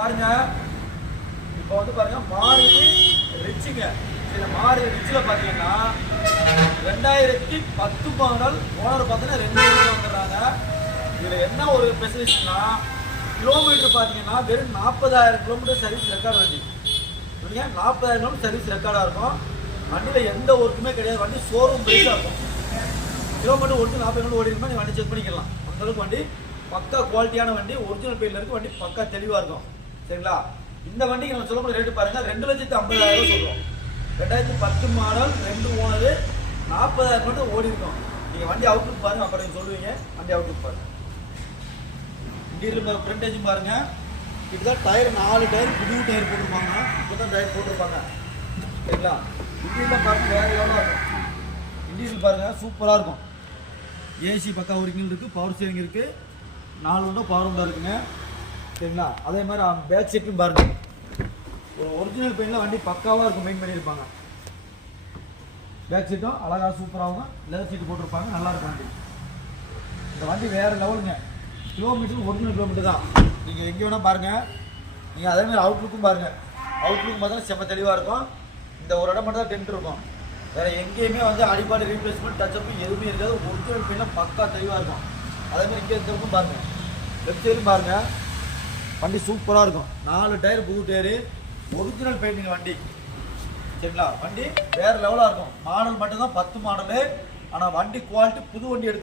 பாருங்க. இப்போ வந்து பாருங்க மாருதி ரிச்சுங்க. இந்த மாருதி ரிச்சில் பார்த்தீங்கன்னா 2010 மாடல். ஓனர் பார்த்தீங்கன்னா 2 ஓனர் வந்துடுறாங்க. இதில் என்ன ஒரு ஸ்பெஷலிஸ்ட்னா கிலோமீட்டர் பார்த்தீங்கன்னா வெறும் 40,000 கிலோமீட்டர் சர்வீஸ் ரெக்கார்டு வண்டி. இல்லைங்க 40,000 கிலோமீட்டர் சர்வீஸ் ரெக்கார்டாக இருக்கும். வண்டியில் எந்த ஒர்க்குமே கிடையாது. வண்டி ஷோரூம் பிரைஸாக இருக்கும். கிலோமீட்டர் ஒன்று 40 கிலோமீட்டர் ஓடி இருக்குமா நீ வண்டி செக் பண்ணிக்கலாம். அந்தளவுக்கு வண்டி பக்கா குவாலிட்டியான வண்டி. ஒரிஜினல் பெயிண்டில் இருக்குது. வண்டி பக்கா தெளிவாக இருக்கும். சரிங்களா? இந்த வண்டிக்கு நம்ம சொல்லக்கூடிய ரேட்டு பாருங்கள் 2,50,000 சொல்கிறோம். 2010 மாடல் 2 ஓனரு 40,000 மட்டும் ஓடி இருக்கும். நீங்கள் வண்டி அவுட்லுக் பாருங்கள். அப்புறம் நீங்கள் சொல்லுவீங்க. வண்டி அவுட்லுக் பாருங்கள். இன்டீரியர் ஃப்ரண்டேஜும் பாருங்கள். இப்போதான் டயர் 4 டயர் புது டயர் போட்டிருப்பாங்க. இப்போ தான் டயர் போட்டிருப்பாங்க. சரிங்களா? இன்டீரியர் பாருங்கள் வேறு எவ்வளோ இருக்கும். இன்டீரியர் பாருங்கள் சூப்பராக இருக்கும். ஏசி பக்கா ஒரிஜினல் இருக்குது. பவர் ஸ்டீரிங் இருக்குது. 4 விண்டோ பவர் விண்டோ இருக்குங்க. சரிங்களா? அதே மாதிரி பேக் சீட்டும் பாருங்கள். ஒரு ஒரிஜினல் பெயிண்டில் வண்டி பக்காவாக இருக்கும். மெயின் பண்ணியிருப்பாங்க. பேக் சீட்டும் அழகாக சூப்பராகவும் லெதர் சீட்டு போட்டிருப்பாங்க. நல்லாயிருக்கும் வண்டி. இந்த வண்டி வேறு லெவலுங்க. கிலோமீட்டர் ஒரிஜினல் கிலோமீட்டர் தான். நீங்கள் எங்கே வேணால் பாருங்கள். நீங்கள் அதேமாதிரி அவுட்லுக்கும் பாருங்கள். அவுட்லுக் பார்த்தா செம்ம தெளிவாக இருக்கும். இந்த ஒரு இடம் மட்டும் தான் டென்ட் இருக்கும். வேறு எங்கேயுமே வந்து அடிப்பாடு ரீப்ளேஸ்மெண்ட் டச்சப்பு எதுவுமே இருக்காது. ஒரிஜினல் பெயிண்டில் பக்கா தெளிவாக இருக்கும். அதேமாதிரி இங்கே இருக்கிறதுக்கும் பாருங்கள். லெஃப்ட் சைடும் பாருங்கள். வண்டி சூப்பராக இருக்கும். 4 டயர் புது டயரு ஒரிஜினல் பெயிண்டிங் வண்டி. சரிங்களா? வண்டி வேறு லெவலாக இருக்கும். மாடல் மட்டும்தான் 10 மாடலு. ஆனால் வண்டி குவாலிட்டி புது வண்டி எடுத்து